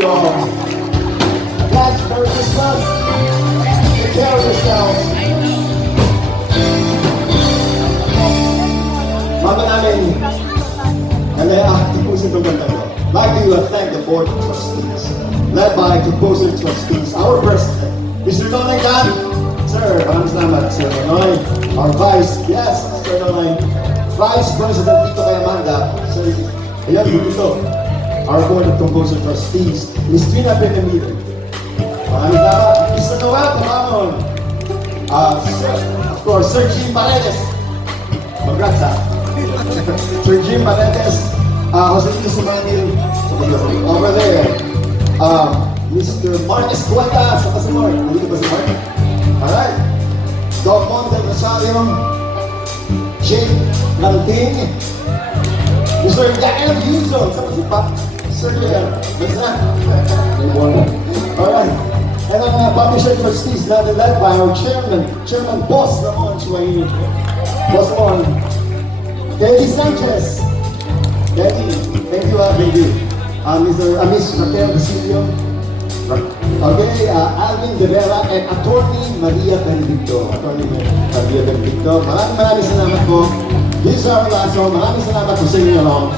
you all. Guys, Merry Christmas. Take care of yourselves. Mama namin, tapusin itong ganda ko. Like to thank the Board of Trustees, led by Composer Trustees, our President, Mr. Nonoy Gan. Sir, maraming salamat, Sir Nonoy. Our Vice, yes, Sir Nonoy. Vice President dito kay Amanda. Sir, ayan, dito. Our Board of Composer Trustees, Ms. Gina Benamir. Maraming salamat. Mr. Noel, Tamamon. Sir, of course, Sir Jim Paredes. Congrats, ha? Sir Jim Paredes. Jose Luis Manil. Over there. Mr. Marcus Cuentas. Saka si Mark. Nandito ba si Mark? Alright. Doc Monte Rosario. Jake Lanting. Mr. Gael Yuzon. Saka si Pat. Sir Gael. Basta. Alright. And ang publisher trustees na led by our Chairman Boss Ramon Chuaini. Boss Ramon. Kelly Sanchez. Kelly, thank you, baby. Miss Raquel Basilio. Okay, Alvin De Vera and Attorney Maria Benedicto. Attorney Maria Benedicto. Maraming salamat po. This is our last song. Maraming salamat po sa inyo along.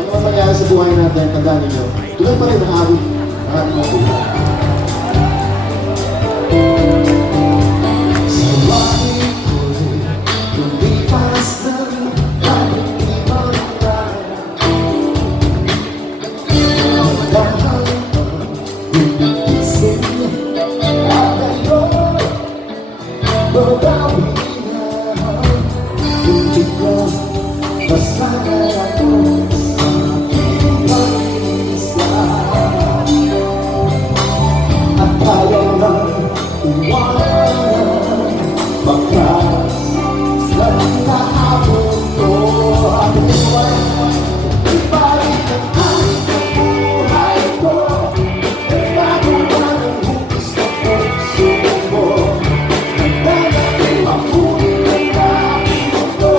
Ano man mangyari sa buhay natin, tandaan ninyo. Tuloy pa rin ang awit. Maraming mga buhay. Masaya ako sa kibalisa. Dahil lang iwanan ang pagkas ng kahanap ko. Balik na lang ang buhay ko. Nagbago man ang hugis ng isip mo. Nagbago ang huli ng ating mundo.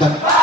Done.